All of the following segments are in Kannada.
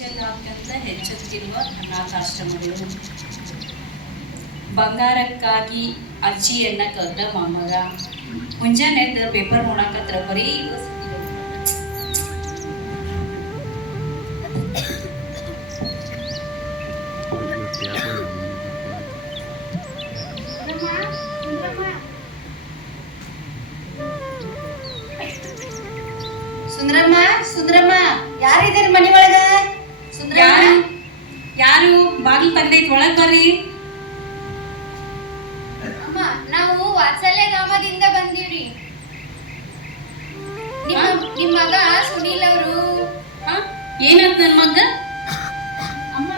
ಹೆಚ್ಚಾಗಂತ ಹೆಚ್ಚುತ್ತಿರುವ ಅನಾಥಾಶ್ರಮಗಳು. ಬಂಗಾರಕ್ಕಾಗಿ ಅಜ್ಜಿಯನ್ನ ಕದ್ದ ಮೊಮ್ಮಗ. ಮುಂಜಾನೆ ಎದ್ದು ಪೇಪರ್ ನೋಡಕತ್ರ ಬರೀ ಸುಂದ್ರಮ್ಮ ಸುಂದ್ರಮ್ಮ ಯಾರಿದ್ದೀರಿ ಮನಿ ಒಳಗ? ಯಾರು ಬಾಗಿಲು ತೆಗ್ದೈತಿ, ಒಳಗ್ ಬರ್ರಿ. ಅಮ್ಮ, ನಾವು ವಾತ್ಸಲ್ಯ ಗ್ರಾಮದಿಂದ ಬಂದೀವ್ರಿ. ನಿಮ್ ಮಗ ಸುನೀಲ್ ಅವರು. ಏನಂತ ನನ್ ಮಗ? ಅಮ್ಮ,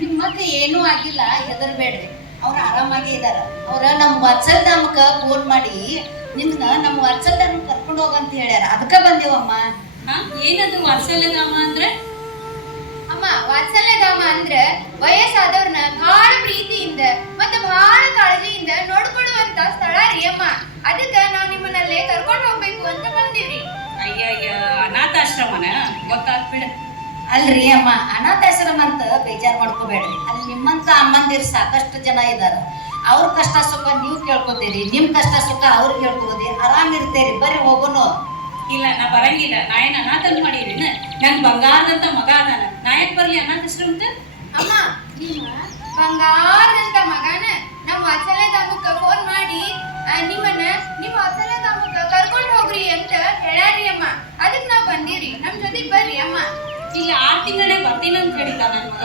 ನಿಮ್ ಮಗ ಏನೂ ಆಗಿಲ್ಲ, ಹೆದರ್ಬೇಡ್ರಿ. ಅವ್ರು ಆರಾಮಾಗೇ ಇದಾರ. ಅವ್ರ ನಮ್ ವಾತ್ಸಲ್ಯಧಾಮಕ್ಕ ಫೋನ್ ಮಾಡಿ ನಿಮ್ನ ನಮ್ಮ ವಾತ್ಸಲ್ಯಧಾಮ ಕರ್ಕೊಂಡು ಹೋಗಂತ ಹೇಳ್ಯಾರ, ಅದಕ್ಕ ಬಂದೇವಮ್ಮ. ಏನದು ವಾತ್ಸಲ್ಯಧಾಮ ಅಂದ್ರೆ? ಅಮ್ಮ, ವಾತ್ಸಲ್ಯಧಾಮ ಅಂದ್ರೆ ವಯಸ್ಸಾದವ್ರನ್ನ ಬಹಳ ಪ್ರೀತಿಯಿಂದ ಮತ್ತೆ ಬಹಳ ಕಾಳಜಿಯಿಂದ ನೋಡ್ಕೊಳ್ಳುವಂತ ಸ್ಥಳ ರೀ ಅಮ್ಮ. ಅದಕ್ಕ ನಾವ್ ನಿಮ್ಮನ್ನಲ್ಲೇ ಕರ್ಕೊಂಡು ಹೋಗ್ಬೇಕು ಅಂತ ಬಂದೀವ್ರಿ. ಅಯ್ಯ, ಅನಾಥಾಶ್ರಮನ ಗೊತ್ತಾತ್ ಬಿಡ. ಅಲ್ರಿ ಅಮ್ಮ, ಅನಾಥಾಶ್ರಮ ಅಂತ ಬೇಜಾರ್ ಮಾಡ್ಕೋಬೇಡ್ರಿ. ಅಲ್ಲಿ ನಿಮ್ಮಂತ ಅಮ್ಮಂದಿರು ಸಾಕಷ್ಟು ಜನ ಇದಾರ. ಅವ್ರ ಕಷ್ಟ ಸುಖ ನೀವು ಕೇಳ್ಕೊತೀರಿ, ನಿಮ್ ಕಷ್ಟ ಸುಖ ಅವ್ರು ಕೇಳ್ಕೋದಿ, ಆರಾಮ್ ಇರ್ತೇರಿ. ಬರ್ರಿ ಹೋಗೋನು. ಇಲ್ಲ, ನಾ ಬರಂಗಿಲ್ಲ. ನಾ ಏನ್ ಅನಾಥನ್ ಮಾಡೀನಿ? ನನ್ ಬಂಗಾರದಂತ ಮಗ ಅದಾನ, ನಾ ಯಾಕೆ ಬರ್ಲಿ ಅನಾಥಾಶ್ರಮಕ್ಕ? ಅಮ್ಮ, ನಿಮ್ಮ ಬಂಗಾರದಂತ ಮಗನ ನಮ್ಮ ವಾತ್ಸಲ್ಯಧಾಮಕ್ಕ ಫೋನ್ ಮಾಡಿ ನಿಮ್ಮನ್ನ ನಿಮ್ಮ ವಾತ್ಸಲ್ಯಧಾಮಕ್ಕ ಕರ್ಕೊಂಡು ಹೋಗ್ರಿ ಅಂತ ಹೇಳ್ಯಾರಿ ಅಮ್ಮ. ಅದಕ್ ನಾವ್ ಬಂದೀವ್ರಿ. ನಮ್ ಜೊತೆಗ್ ಬರ್ರಿ ಅಮ್ಮ. ಇಲ್ಲಿ 6 ತಿಂಗಳೇ ಬರ್ತೀನಿ ಅಂತ ಹೇಳಿದ ನನ್ ಮಗ.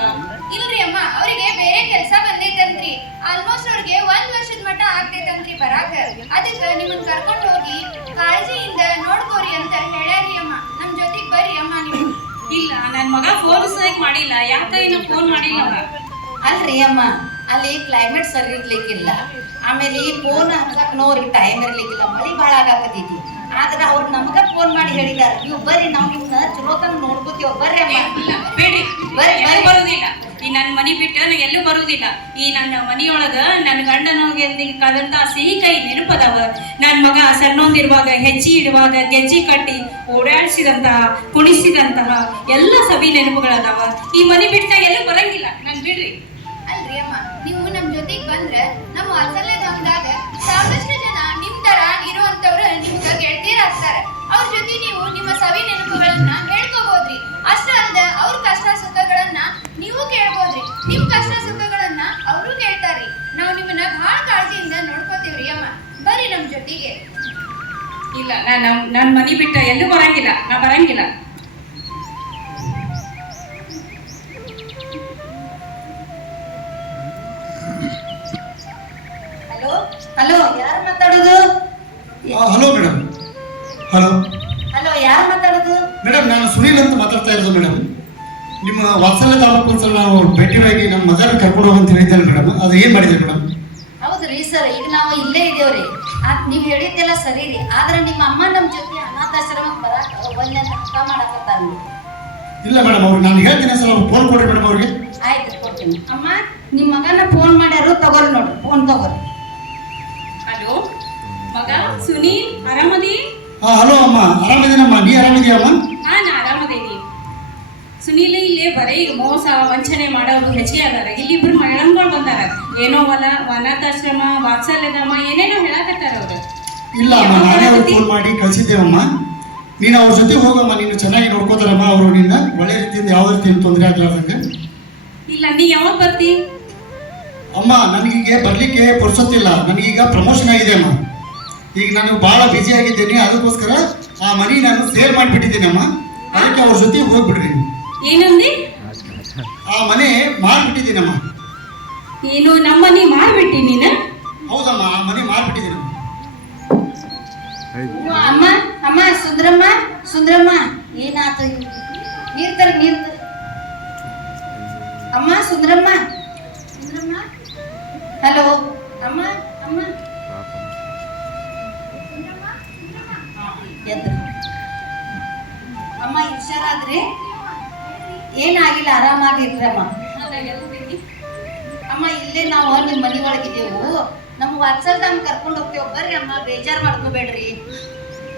ಇಲ್ರಿ ಅಮ್ಮ, ಅವ್ರಿಗೆ ಬೇರೆ ಕೆಲಸ ಬಂದೈತಂತ್ರಿ. ಆಲ್ಮೋಸ್ಟ್ ಅವ್ರಿಗೆ 1 ವರ್ಷದ ಮಟ್ಟ ಆಗ್ತೈತಂತ್ರಿ ಬರಾಕ. ಅದಕ್ಕ ನಿಮ್ಮನ್ನ ಕರ್ಕೊಂಡು ಹೋಗಿ ಕಾಳಜಿಯಿಂದ ನೋಡ್ಕೋರಿ ಅಂತ ಹೇಳ್ಯಾರಿ ಅಮ್ಮ. ನಮ್ ಜೊತೆಗ್ ಬರ್ರಿ ಅಮ್ಮ ನೀವು. ಇಲ್ಲ, ನನ್ ಮಗ ಫೋನ್ ಸರಿಯಾಗಿ ಮಾಡಿಲ್ಲ. ಯಾಕ ಏನೋ ಫೋನ್ ಮಾಡಿಲ್ಲ ಅವ? ಅಲ್ರಿ ಅಮ್ಮ, ಅಲ್ಲಿ ಕ್ಲೈಮೇಟ್ ಸರಿ ಇರ್ಲಿಕ್ಕಿಲ್ಲ. ಆಮೇಲೆ ಈ ಫೋನ್ ಹಚ್ಚಕ್ ನೋವ್ರಿಗೆ ಟೈಮ್ ಇರ್ಲಿಕ್ಕಿಲ್ಲ, ಮಳಿ ಭಾಳ ಆಗಾಕತೈತಿ. ಆದ್ರೆ ಅವ್ರು ನಮಗ ಫೋನ್ ಮಾಡಿ ಹೇಳಿದಾರ, ನೀವು ಬರ್ರಿ, ನಾವು ನಿಮ್ನ ಚಲೋತಂಗ್ ನೋಡ್ಕೋತೀವ, ಬರ್ರಿ ಅಮ್ಮ. ಇಲ್ಲ, ಬೇಡಿ, ಬರ್ರಿ. ಬರುದಿಲ್ಲ. ಈ ನನ್ ಮನಿ ಬಿಟ್ಟು ನಾ ಎಲ್ಲೂ ಬರುದಿಲ್ಲ. ಈ ನನ್ನ ಮನಿಯೊಳಗ ನನ್ನ ಗಂಡನವ್ರಿಗೆ ಕಾದಂತ ಸಿಹಿ ಕೈ ನೆನಪದವ. ನನ್ ಮಗ ಸಣ್ಣೊಂದಿರುವಾಗ ಹೆಜ್ಜೆ ಇಡುವಾಗ ಗೆಜ್ಜಿ ಕಟ್ಟಿ ಓಡಾಡಿಸಿದಂತಹ, ಕುಣಿಸಿದಂತಹ ಎಲ್ಲ ಸವಿ ನೆನಪುಗಳದಾವ. ಈ ಮನಿ ಬಿಟ್ಟ ಎಲ್ಲೂ ಬರಂಗಿಲ್ಲ, ನನ್ ಬಿಡ್ರಿ. ಅಲ್ರಿ ಅಮ್ಮ, ನೀವು ನಮ್ ಜೊತೆಗ್ ಬಂದ್ರ ನಮ್ಮ ವಾತ್ಸಲ್ಯಧಾಮದಾಗ ಸಾಕಷ್ಟು ಜನ ನಿಮ್ ತರ ಇರುವಂತವ್ರು ನಿಮ್ಗ ಗೆಳತಿಯರಾಗ್ತಾರ. ಅವ್ರ ಜೊತೆ ನೀವು ನಿಮ್ಮ ಸವಿ ನೆನಪುಗಳನ್ನ ಹೇಳ್ಕೋಬಹುದ್ರಿ. ಅಷ್ಟ ಅಲ್ದ ಅವ್ರ ಕಷ್ಟ ಸುಖಗಳನ್ನ ನೀವು ಕೇಳ್ಬೋದ್ರಿ. ನಿಮ್ ಕಷ್ಟ ಸುಖಗಳನ್ನ ಅವರು ಕೇಳ್ತಾರ್ರಿ. ನಾವು ನಿಮ್ಮನ್ನ ಬಹಳ ಕಾಳಜಿಯಿಂದ ನೋಡ್ಕೋತೀವ್ರಿ ಅಮ್ಮ. ಬರ್ರಿ ನಮ್ ಜೊತೆಗೆ. ಇಲ್ಲ, ನನ್ ಮನಿ ಬಿಟ್ಟ ಎಲ್ಲೂ ಬರಂಗಿಲ್ಲ, ನಾ ಬರಂಗಿಲ್ಲ. ಹಲೋ ಹಲೋ, ಯಾರು ಮಾತಾಡೋದು? Hello madam. ಹಲೋ ಹಲೋ, ಯಾರು ಮಾತಾಡೋದು? ಮೇಡಮ್, ನಾನು ಸುನೀಲ್ ಅಂತ ಮಾತಾಡ್ತಾ ಇರೋದು ಮೇಡಮ್. ನಿಮ್ಮ ವಾತ್ಸಲ್ಯಧಾಮಕ್ಕೆ ಒಂದ್ಸಲ ನಾವು ಭೇಟಿಯಾಗಿ ನಮ್ಮ ಮಗನ ಕರ್ಕೊಂಡು ಹೋಗಂತ ಹೇಳಿದ್ದೇನೆ ಮೇಡಮ್. ಅದು ಏನು ಮಾಡಿದೆ ಮೇಡಮ್? ಹೌದ್ರಿ ಸರ್, ಈಗ ನಾವು ಇಲ್ಲೇ ಇದೇವ್ರಿ. ನೀವು ಹೇಳಿದ್ದೆಲ್ಲ ಸರಿ ರೀ. ಆದ್ರೆ ನಿಮ್ಮ ಅಮ್ಮ ನಮ್ಮ ಜೊತೆ ಅನಾಥಾಶ್ರಮಕ್ಕೆ ಬರಾಕ ಒಂದೇ ಹಠ ಮಾಡಕತ್ತಾರ. ಇಲ್ಲ ಮೇಡಮ್, ಅವ್ರು ನಾನು ಹೇಳ್ತೀನಿ ಸರ್, ಅವ್ರು ಫೋನ್ ಕೊಡ್ರಿ ಮೇಡಮ್ ಅವ್ರಿಗೆ. ಆಯ್ತು, ಕೊಡ್ತೀನಿ. ಅಮ್ಮ, ನಿಮ್ಮ ಮಗನ ಫೋನ್ ಮಾಡ್ಯಾರು, ತಗೋರಿ ನೋಡ್ರಿ, ಫೋನ್ ತಗೋರಿ. ಹಲೋ ಮಗ ಸುನೀಲ್, ಆರಾಮದಿ? ಹಲೋ ಅಮ್ಮ, ಆರಾಮಿದ್ದೀನಮ್ಮ. ನೀ ಆರಾಮಿದೀಯಮ್ಮ? ನಾ ಆರಾಮದೇನಿ. ಸುನೀಲ್, ಇಲ್ಲೇ ಬರೀ ಮೋಸ ವಂಚನೆ ಮಾಡೋರು ಹೆಚ್ಚಿಗೆ ಅದಾರ. ಇಲ್ಲಿ ಇಬ್ರು ಮೇಡಮ್ಗಳು ಬಂದಾರ. ಏನೋ ಅನಾಥಾಶ್ರಮ, ವಾತ್ಸಲ್ಯಧಾಮ ಏನೇನೋ ಹೇಳಕತ್ತಾರ ಅವ್ರು. ಇಲ್ಲ ಅಮ್ಮ, ನಾನೇ ಅವ್ರು ಫೋನ್ ಮಾಡಿ ಕಳಿಸಿದ್ದೇವಮ್ಮ. ನೀನು ಅವ್ರ ಜೊತೆ ಹೋಗಮ್ಮ, ನೀನು ಚೆನ್ನಾಗಿ ನೋಡ್ಕೋತಾರಮ್ಮ. ಅವರು ನಿನ್ನ ಒಳ್ಳೆ ರೀತಿಯಿಂದ ಯಾವ ರೀತಿ ತೊಂದರೆ ಆಗ್ಲಾರ್ದಂಗೆ. ಇಲ್ಲ, ನೀ ಯಾವಾಗ ಬರ್ತಿ? ಅಮ್ಮ, ನನಗೀಗ ಬರ್ಲಿಕ್ಕೆ ಪುರ್ಸೊತ್ತಿಲ್ಲ. ನನಗೀಗ ಪ್ರಮೋಷನ್ ಆಗಿದೆ ಅಮ್ಮ. ಈಗ ನಾನು ಭಾಳ ಬ್ಯುಸಿ ಆಗಿದ್ದೇನೆ. ಅದಕ್ಕೋಸ್ಕರ ಆ ಮನಿ ನಾನು ಸೇಲ್ ಮಾಡಿಬಿಟ್ಟಿದ್ದೀನಿ ಅಮ್ಮ. ಅದಕ್ಕೆ ಅವ್ರ ಜೊತೆ ಹೋಗ್ಬಿಡ್ರಿ. ಏನಂದಿ? ಆ ಮನೆ ಮಾರ್ಬಿಟ್ಟಿದ್ದೀನಮ್ಮ. ನೀನು ನಮ್ಮ ಮನೆ ಮಾರ್ಬಿಟ್ಟಿ ನೀನು? ಹೌದಮ್ಮ, ಆ ಮನೆ ಮಾರ್ಬಿಟ್ಟಿದ್ದೀನಿ. ಅಮ್ಮ ಅಮ್ಮ, ಸುಂದ್ರಮ್ಮ ಸುಂದ್ರಮ್ಮ, ಏನಾತ? ನೀರ್ ತರಿ, ನೀರ್ ತರಿ. ಅಮ್ಮ, ಸುಂದ್ರಮ್ಮ ಸುಂದ್ರಮ್ಮ. ಹಲೋ ಅಮ್ಮ, ಅಮ್ಮ ಎದ್ರು. ಅಮ್ಮ, ಹುಷಾರಾದ್ರಿ? ಏನಾಗಿಲ್ಲ, ಆರಾಮಾಗಿರ್ರಮ್ಮ. ಅಮ್ಮ, ಇಲ್ಲೇ ನಾವು ನಿಮ್ಮ ಮನೆ ಒಳಗಿದ್ದೇವು. ನಮ್ಮ ವಾತ್ಸಲ್ಯಧಾಮ ಕರ್ಕೊಂಡು ಹೋಗ್ತೇವೆ, ಬರ್ರಿ ಅಮ್ಮ, ಬೇಜಾರು ಮಾಡ್ಕೋಬೇಡ್ರಿ.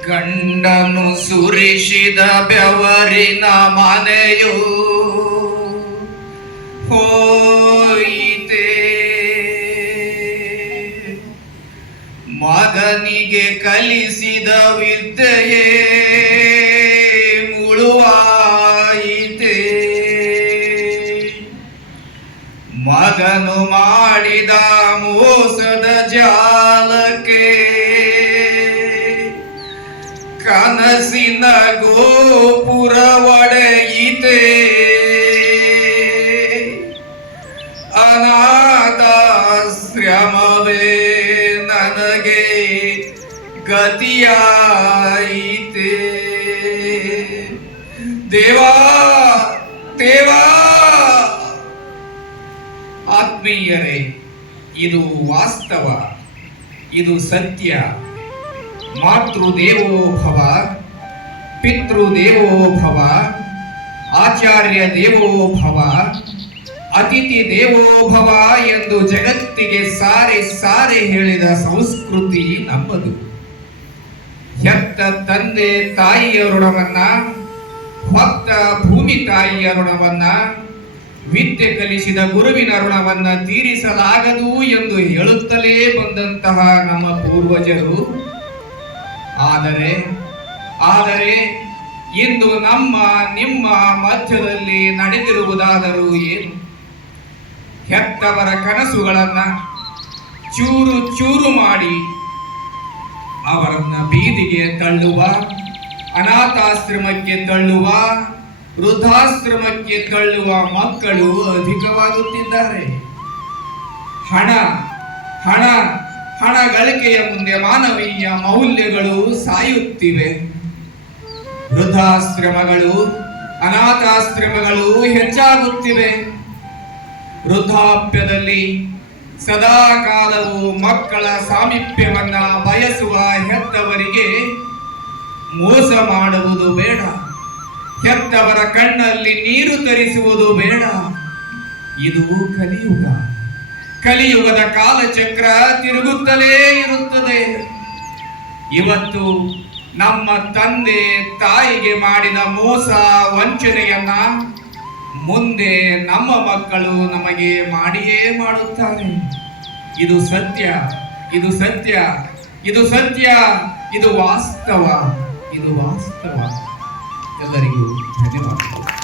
ಗಂಡನು ಸುರಿಸಿದ ಬೆವರಿನ ಮನೆಯು ಕಲಿಸಿದ ವಿದ್ಯೆಯೇ ಮುಳುವಾಯಿತೆ. ಮಗನು ಮಾಡಿದ ಮೋಸದ ಜಾಲಕ್ಕೆ ಕನಸಿನ ಗೋಪುರ ಒಡೆಯಿತೆ. ಅನಾಥಾಶ್ರಮವೇ ನನಗೆ ಗತಿಯಾಯಿತೆ. ದೇವಾ ದೇವಾ, ಆತ್ಮೀಯರೇ, ಇದು ವಾಸ್ತವ, ಇದು ಸತ್ಯ. ಮಾತೃದೇವೋ ಭವ, ಪಿತೃದೇವೋ ಭವ, ಆಚಾರ್ಯ ದೇವೋ ಭವ, ಅತಿಥಿ ದೇವೋ ಭವ ಎಂದು ಜಗತ್ತಿಗೆ ಸಾರೆ ಸಾರೆ ಹೇಳಿದ ಸಂಸ್ಕೃತಿ ನಮ್ಮದು. ಹೆತ್ತ ತಂದೆ ತಾಯಿಯ ಋಣವನ್ನ, ಹೊತ್ತ ಭೂಮಿ ತಾಯಿಯ ಋಣವನ್ನ, ವಿದ್ಯೆ ಕಲಿಸಿದ ಗುರುವಿನ ಋಣವನ್ನ ತೀರಿಸಲಾಗದು ಎಂದು ಹೇಳುತ್ತಲೇ ಬಂದಂತಹ ನಮ್ಮ ಪೂರ್ವಜರು. ಆದರೆ ಇಂದು ನಮ್ಮ ನಿಮ್ಮ ಮಧ್ಯದಲ್ಲಿ ನಡೆದಿರುವುದಾದರೂ ಏನು? ಹೆತ್ತವರ ಕನಸುಗಳನ್ನ ಚೂರು ಚೂರು ಮಾಡಿ ಅವರನ್ನ ಬೀದಿಗೆ ತಳ್ಳುವ, ಅನಾಥಾಶ್ರಮಕ್ಕೆ ತಳ್ಳುವ, ವೃದ್ಧಾಶ್ರಮಕ್ಕೆ ತಳ್ಳುವ ಮಕ್ಕಳು ಅಧಿಕವಾಗುತ್ತಿದ್ದಾರೆ. ಹಣ ಹಣ ಹಣ ಗಳಿಕೆಯ ಮುಂದೆ ಮಾನವೀಯ ಮೌಲ್ಯಗಳು ಸಾಯುತ್ತಿವೆ. ವೃದ್ಧಾಶ್ರಮಗಳು, ಅನಾಥಾಶ್ರಮಗಳು ಹೆಚ್ಚಾಗುತ್ತಿವೆ. ವೃದ್ಧಾಪ್ಯದಲ್ಲಿ ಸದಾ ಕಾಲವು ಮಕ್ಕಳ ಸಾಮೀಪ್ಯವನ್ನ ಬಯಸುವ ಹೆತ್ತವರಿಗೆ ಮೋಸ ಮಾಡುವುದು ಬೇಡ. ಹೆತ್ತವರ ಕಣ್ಣಲ್ಲಿ ನೀರು ತರಿಸುವುದು ಬೇಡ. ಇದು ಕಲಿಯುಗ. ಕಲಿಯುಗದ ಕಾಲಚಕ್ರ ತಿರುಗುತ್ತಲೇ ಇರುತ್ತದೆ. ಇವತ್ತು ನಮ್ಮ ತಂದೆ ತಾಯಿಗೆ ಮಾಡಿದ ಮೋಸ ವಂಚನೆಯನ್ನ ಮುಂದೆ ನಮ್ಮ ಮಕ್ಕಳು ನಮಗೆ ಮಾಡಿಯೇ ಮಾಡುತ್ತಾರೆ. ಇದು ಸತ್ಯ, ಇದು ಸತ್ಯ, ಇದು ಸತ್ಯ, ಇದು ವಾಸ್ತವ, ಇದು ವಾಸ್ತವ. ಎಲ್ಲರಿಗೂ ಧನ್ಯವಾದಗಳು.